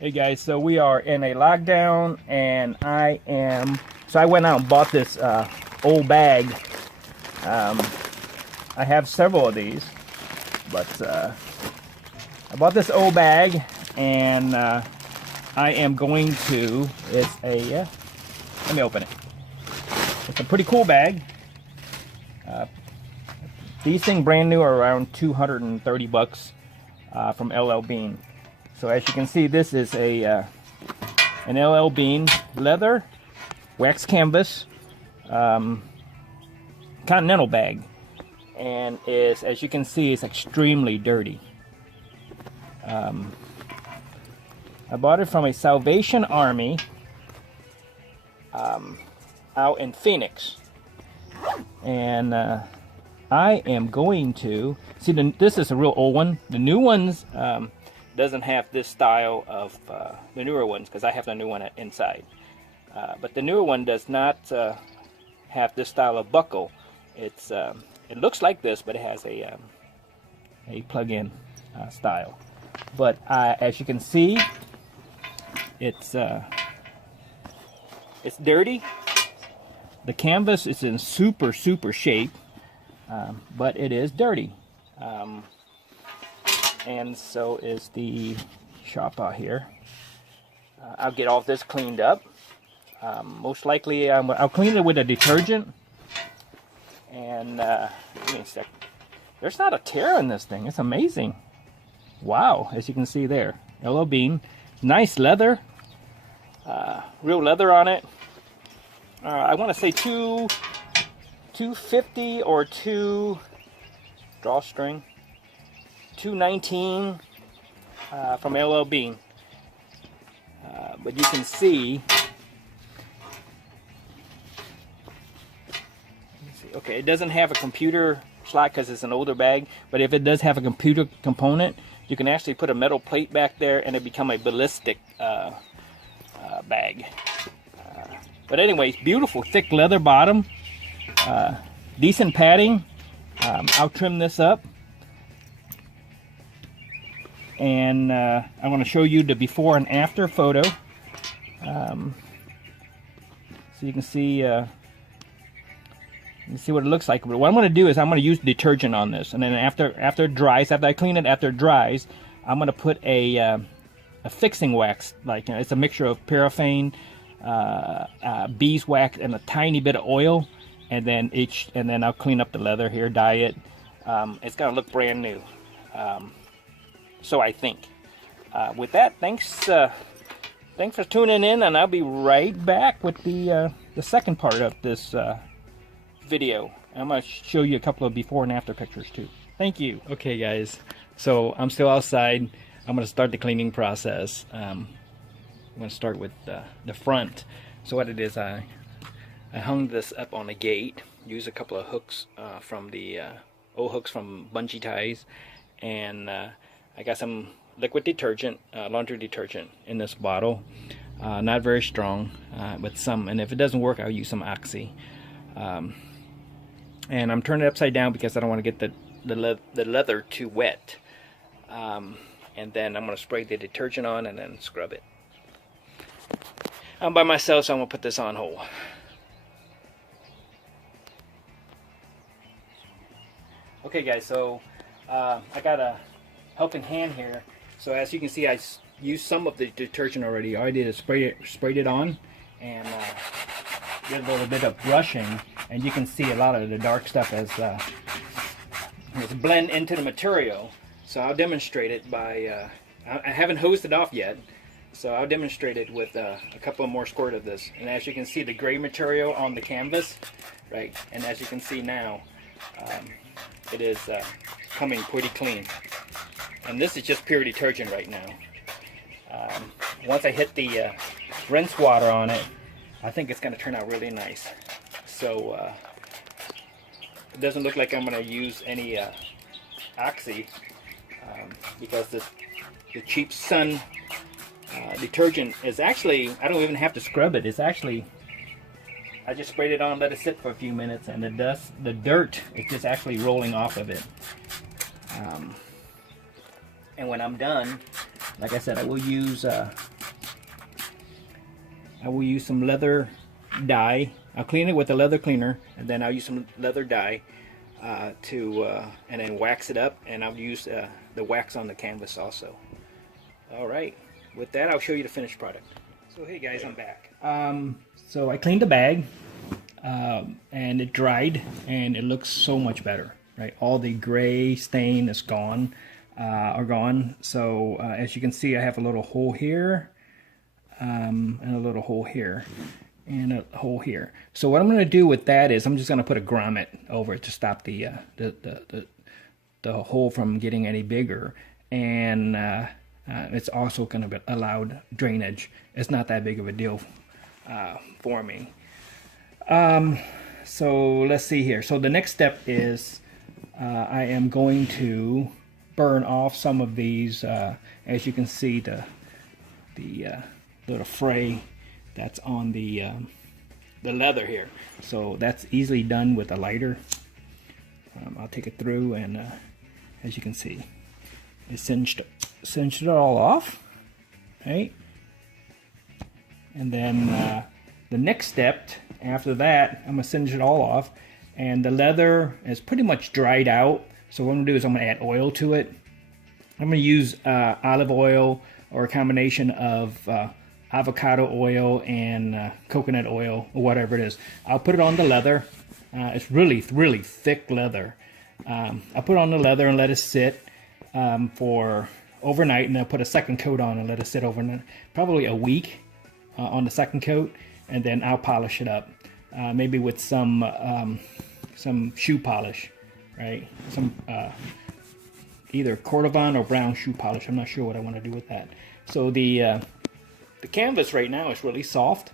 Hey guys, so we are in a lockdown, and I went out and bought this old bag. I have several of these, but I bought this old bag, and I am going to, let me open it. It's a pretty cool bag. These things brand new are around 230 bucks from L.L.Bean. So as you can see, this is an L.L.Bean leather wax canvas Continental bag, and as you can see, it's extremely dirty. I bought it from a Salvation Army out in Phoenix, and I am going to see this is a real old one. The new ones doesn't have this style of the newer ones, because I have the new one inside. But the newer one does not have this style of buckle. It looks like this, but it has a plug-in style. But as you can see, it's dirty. The canvas is in super shape, but it is dirty. And so is the shop out here. I'll get all this cleaned up. Most likely I'll clean it with a detergent. And give me a sec. There's not a tear in this thing. It's amazing. Wow, as you can see there, L.L.Bean, nice leather, real leather on it. I want to say 250 or 2 drawstring. 219 from L.L.Bean, but you can see, okay, it doesn't have a computer slot because it's an older bag, but if it does have a computer component, you can actually put a metal plate back there and it become a ballistic bag. But anyways, beautiful thick leather bottom, decent padding. I'll trim this up. And I want to show you the before and after photo, so you can see what it looks like. But what I'm going to do is I'm going to use detergent on this, and then after it dries, after I clean it, after it dries, I'm going to put a fixing wax, like, it's a mixture of paraffin, beeswax, and a tiny bit of oil, and then I'll clean up the leather here, dye it. It's going to look brand new. So I think. With that, thanks for tuning in, and I'll be right back with the second part of this video. I'm going to show you a couple of before and after pictures too. Thank you. Okay guys, so I'm still outside. I'm going to start the cleaning process. I'm going to start with the front. So what it is, I hung this up on a gate, used a couple of hooks from the old hooks from bungee ties, and I got some liquid detergent, laundry detergent in this bottle. Not very strong, but some. And if it doesn't work, I'll use some Oxy. And I'm turning it upside down because I don't want to get the leather too wet. And then I'm going to spray the detergent on and then scrub it. I'm by myself, so I'm going to put this on hold. Okay guys, so I got a helping hand here. So as you can see, I used some of the detergent already. All I did is sprayed it on, and did a little bit of brushing, and you can see a lot of the dark stuff as blend into the material. So I'll demonstrate it by I haven't hosed it off yet, so I'll demonstrate it with a couple more squirt of this. And as you can see, the gray material on the canvas, right? And as you can see now, it is coming pretty clean. And this is just pure detergent right now. Once I hit the rinse water on it, I think it's going to turn out really nice. So it doesn't look like I'm going to use any Oxy, because the cheap Sun detergent is actually, I don't even have to scrub it. It's actually, I just sprayed it on, let it sit for a few minutes, and the dirt is just actually rolling off of it. And when I'm done, like I said, I will use I will use some leather dye. I'll clean it with a leather cleaner, and then I'll use some leather dye and then wax it up, and I'll use the wax on the canvas also. All right, with that, I'll show you the finished product. So hey guys, I'm back. So I cleaned the bag, and it dried, and it looks so much better, right? All the gray stain is gone, are gone. So as you can see, I have a little hole here, and a little hole here, and a hole here. So what I'm going to do with that is I'm just going to put a grommet over it to stop the hole from getting any bigger, and it's also going to allow drainage. It's not that big of a deal for me. So let's see here. So the next step is I am going to burn off some of these. As you can see, the little fray that's on the leather here. So that's easily done with a lighter. I'll take it through, and as you can see, it cinched it all off, right? And then the next step after that, I'm gonna singe it all off, and the leather is pretty much dried out. So what I'm gonna do is I'm gonna add oil to it. I'm gonna use olive oil or a combination of avocado oil and coconut oil, or whatever it is. I'll put it on the leather. It's really thick leather. I'll put it on the leather and let it sit for overnight, and then I'll put a second coat on and let it sit overnight, probably a week on the second coat, and then I'll polish it up, maybe with some shoe polish, right? Some either Cordovan or brown shoe polish. I'm not sure what I want to do with that. So the canvas right now is really soft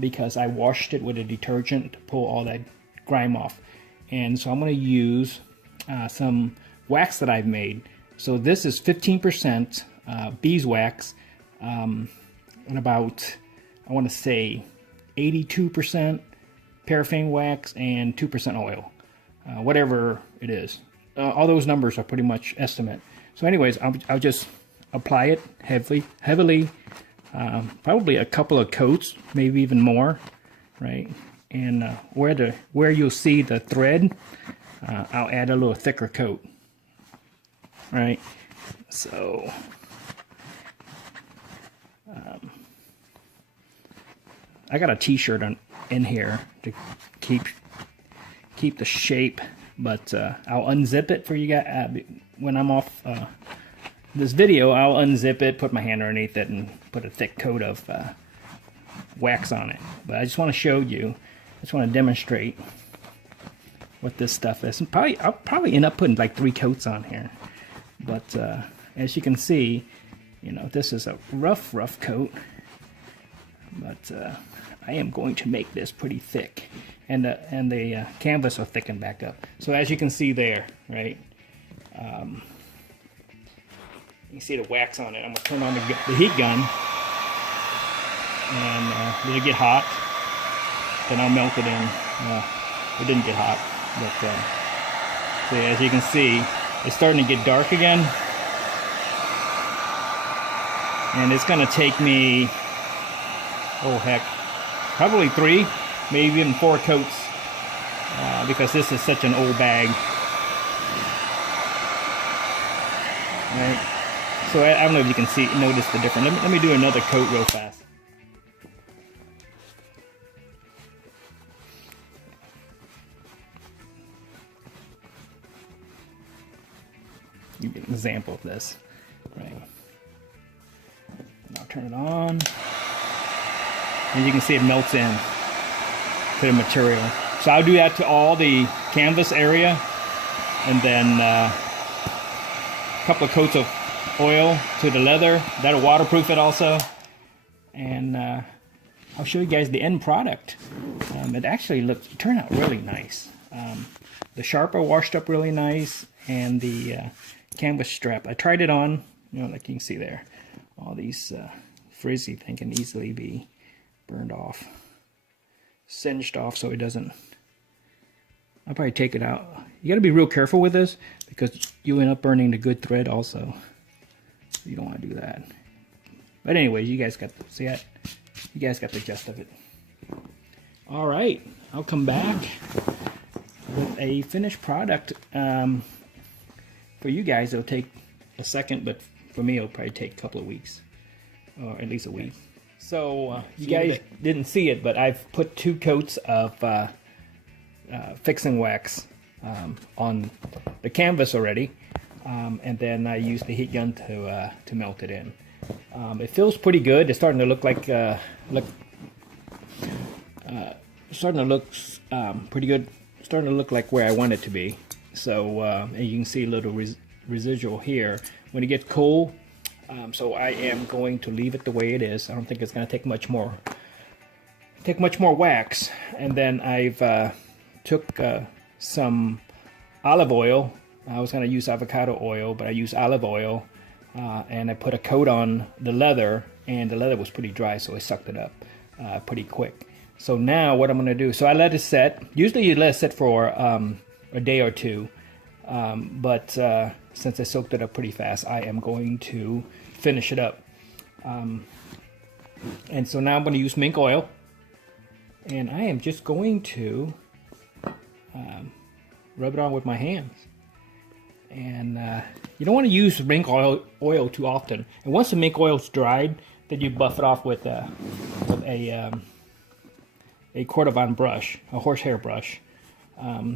because I washed it with a detergent to pull all that grime off, and so I'm going to use some wax that I've made. So this is 15% beeswax, and about, I want to say, 82% paraffin wax and 2% oil, whatever it is. All those numbers are pretty much estimate. So anyways, I'll just apply it heavily, probably a couple of coats, maybe even more, right? And where you'll see the thread, I'll add a little thicker coat, right? So I got a t-shirt in here to keep the shape, but I'll unzip it for you guys when I'm off this video. I'll unzip it, put my hand underneath it, and put a thick coat of wax on it. But I just want to show you, I just want to demonstrate what this stuff is. And I'll probably end up putting like 3 coats on here. But as you can see, you know, this is a rough coat. But I am going to make this pretty thick, and the canvas will thicken back up. So as you can see there, right? You can see the wax on it. I'm gonna turn on the heat gun, and let it get hot. Then I'll melt it in. It didn't get hot, but so as you can see, it's starting to get dark again, and it's gonna take me, oh heck, probably 3, maybe even 4 coats, because this is such an old bag. Right? So I don't know if you can notice the difference. Let me do another coat real fast. Give you an example of this, right? And I'll turn it on. And you can see it melts in to the material. So I'll do that to all the canvas area, and then a couple of coats of oil to the leather. That'll waterproof it also. And I'll show you guys the end product. It actually turned out really nice. The sharper washed up really nice, and the canvas strap, I tried it on, you know, like you can see there. All these frizzy thing can easily be burned off, singed off, so it doesn't. I'll probably take it out. You got to be real careful with this because you end up burning the good thread also. You don't want to do that. But anyways, you guys got to see that. you guys got the gist of it. All right, I'll come back with a finished product. For you guys, it'll take a second, but for me, it'll probably take a couple of weeks, or at least a week. So you guys didn't see it, but I've put 2 coats of fixing wax on the canvas already, and then I used the heat gun to melt it in. It feels pretty good. It's starting to look like starting to look pretty good. Starting to look like where I want it to be. So and you can see a little residual here. When it gets cool, so I am going to leave it the way it is. I don't think it's going to take much more wax. And then I've took some olive oil. I was going to use avocado oil, but I used olive oil, and I put a coat on the leather, and the leather was pretty dry, so I sucked it up pretty quick. So now what I'm going to do, so I let it set. Usually you let it set for a day or two, but since I soaked it up pretty fast, I am going to finish it up. And so now I'm going to use mink oil, and I am just going to rub it on with my hands. And you don't want to use mink oil too often. And once the mink oil is dried, then you buff it off with a Cordovan brush, a horsehair brush.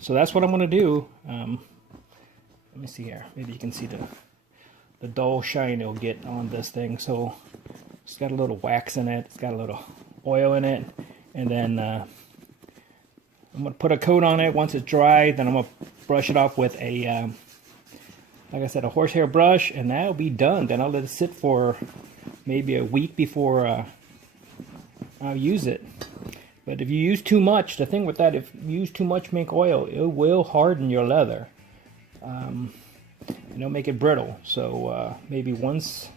So that's what I'm going to do. Let me see here. Maybe you can see the dull shine it'll get on this thing. So it's got a little wax in it. It's got a little oil in it. And then I'm going to put a coat on it. Once it's dry, then I'm going to brush it off with a, like I said, a horsehair brush. And that'll be done. Then I'll let it sit for maybe a week before I'll use it. But if you use too much, the thing with that, if you use too much mink oil, it will harden your leather. And it'll make it brittle. So maybe once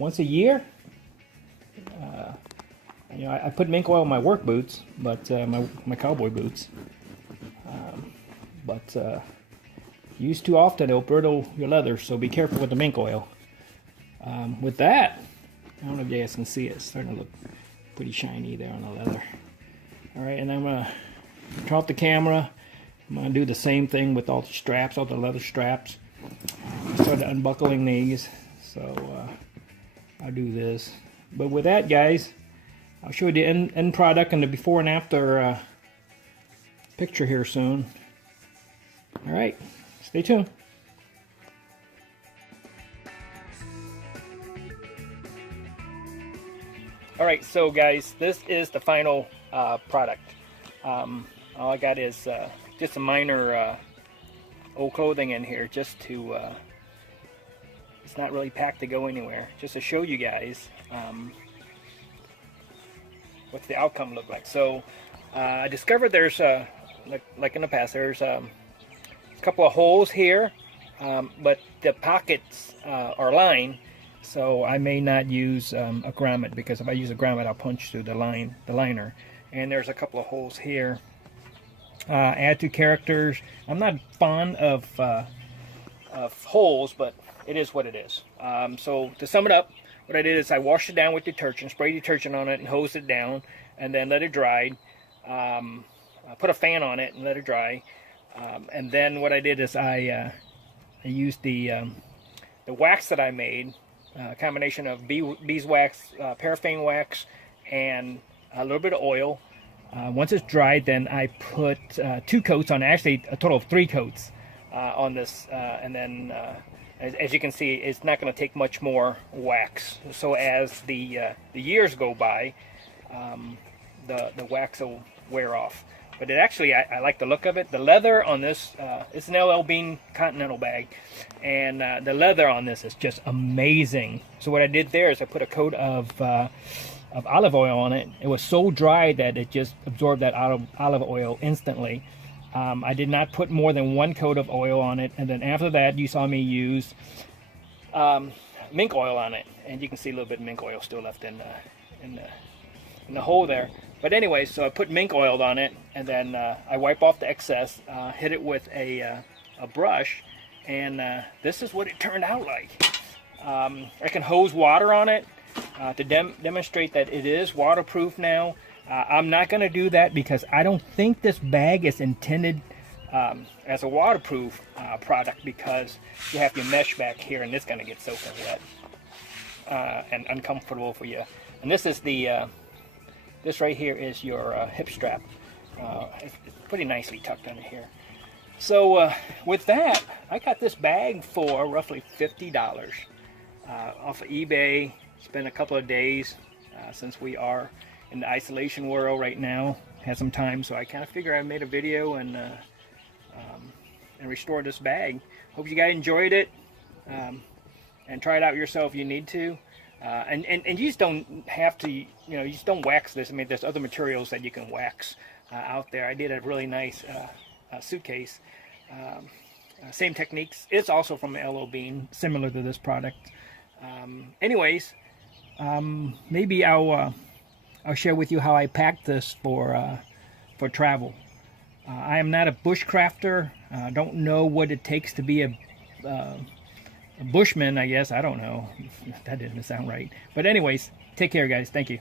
a year. You know, I put mink oil in my work boots, but my cowboy boots. But use too often, it'll brittle your leather. So be careful with the mink oil. With that, I don't know if you guys can see it. It's starting to look pretty shiny there on the leather. All right, and I'm gonna turn off the camera. I'm gonna do the same thing with all the straps, all the leather straps. I started unbuckling these, so I'll do this. But with that, guys, I'll show you the end product and the before and after picture here soon. All right, stay tuned. All right, so guys, this is the final product. All I got is just a minor old clothing in here, just to it's not really packed to go anywhere, just to show you guys what's the outcome look like. So I discovered there's like in the past, there's a couple of holes here, but the pockets are lined. So I may not use a grommet, because if I use a grommet, I'll punch through the liner. And there's a couple of holes here. Add to characters. I'm not fond of holes, but it is what it is. So to sum it up, what I did is I washed it down with detergent, sprayed detergent on it, and hosed it down, and then let it dry. I put a fan on it and let it dry. And then what I did is I used the wax that I made. A combination of beeswax, paraffin wax, and a little bit of oil. Once it's dried, then I put 2 coats on, actually a total of 3 coats on this, and then as you can see, it's not going to take much more wax. So as the years go by, the wax will wear off. But it actually, I like the look of it. The leather on this, it's an L.L.Bean Continental bag, and the leather on this is just amazing. So what I did there is I put a coat of olive oil on it. It was so dry that it just absorbed that olive oil instantly. I did not put more than 1 coat of oil on it, and then after that, you saw me use mink oil on it, and you can see a little bit of mink oil still left in the hole there. But anyway, so I put mink oil on it, and then I wipe off the excess, hit it with a brush, and this is what it turned out like. I can hose water on it. to demonstrate that it is waterproof now. I'm not going to do that because I don't think this bag is intended as a waterproof product, because you have your mesh back here and it's going to get soaking wet and uncomfortable for you. And this is the this right here is your hip strap. It's pretty nicely tucked under here. So with that, I got this bag for roughly $50 off of eBay. It's been a couple of days since we are in the isolation world right now. Had some time, so I kind of figured I made a video and restore this bag. Hope you guys enjoyed it, and try it out yourself if you need to. And you just don't have to, you just don't wax this. I mean, there's other materials that you can wax out there. I did a really nice suitcase. Same techniques. It's also from L.L.Bean, similar to this product. Anyways, maybe I'll share with you how I packed this for travel. I am not a bushcrafter. I don't know what it takes to be a bushman, I guess. I don't know. That didn't sound right. But anyways, take care, guys. Thank you.